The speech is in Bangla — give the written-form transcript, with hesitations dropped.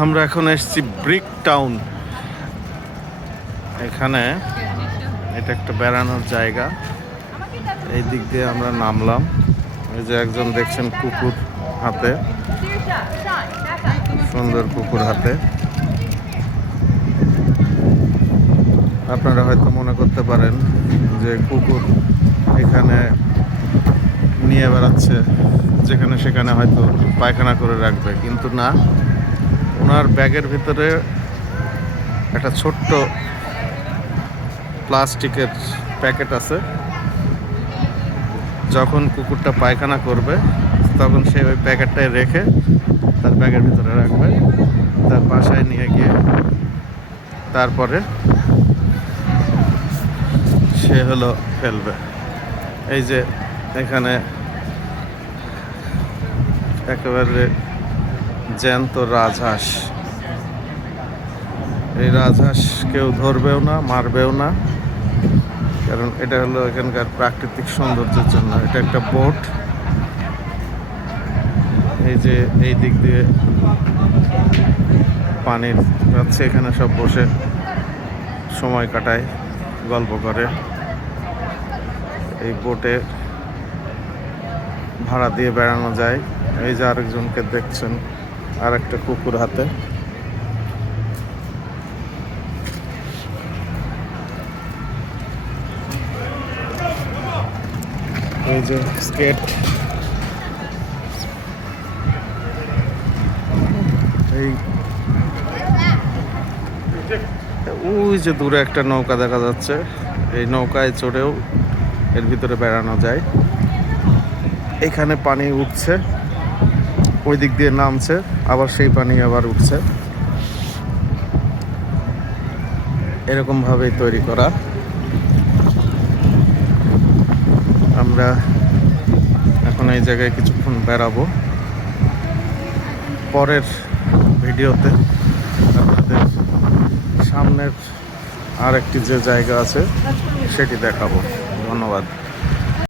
আমরা এখন এসেছি ব্রিক টাউন। এখানে এটা একটা বেড়ানোর জায়গা। এই দিক দিয়ে আমরা নামলাম। এই যে একজন দেখছেন কুকুর হাতে, সুন্দর কুকুর হাতে। আপনারা হয়তো মনে করতে পারেন যে কুকুর এখানে নিয়ে বেড়াচ্ছে, যেখানে সেখানে হয়তো পায়খানা করে রাখবে, কিন্তু না, ওনার ব্যাগের ভিতরে একটা ছোট্ট প্লাস্টিকের প্যাকেট আছে। যখন কুকুরটা পায়খানা করবে তখন সে ওই প্যাকেটটাই রেখে তার ব্যাগের ভিতরে রাখবে, তার বাসায় নিয়ে গিয়ে তারপরে সে ফেলবে। এই যে এখানে একেবারে জ্যান্ত রাজহাঁস। এই রাজহাঁস কেউ ধরবেও না, মারবেও না, কারণ এটা হলো এখানকার প্রাকৃতিক সৌন্দর্যের জন্য। এটা একটা বোট। এই যে এই দিক দিয়ে পানির যাচ্ছে, এখানে সব বসে সময় কাটায়, গল্প করে। এই বোটে ভাড়া দিয়ে বেড়ানো যায়। এই যে আরেকজনকে দেখছেন, আর একটা কুকুর হাতে। এই যে স্কেট, এই ওই যে দূরে একটা নৌকা দেখা যাচ্ছে। এই নৌকায় চড়েও এর ভিতরে বেড়ানো যায়। এখানে পানি উঠছে, ওই দিক দিয়ে নামছে, আবার সেই পানি আবার উঠছে। এরকম ভাবেই তৈরি করা। আমরা এখন এই জায়গায় কিছুক্ষণ বেড়াবো। পরের ভিডিওতে আপনাদের সামনের আর একটি যে জায়গা আছে সেটি দেখাবো। ধন্যবাদ।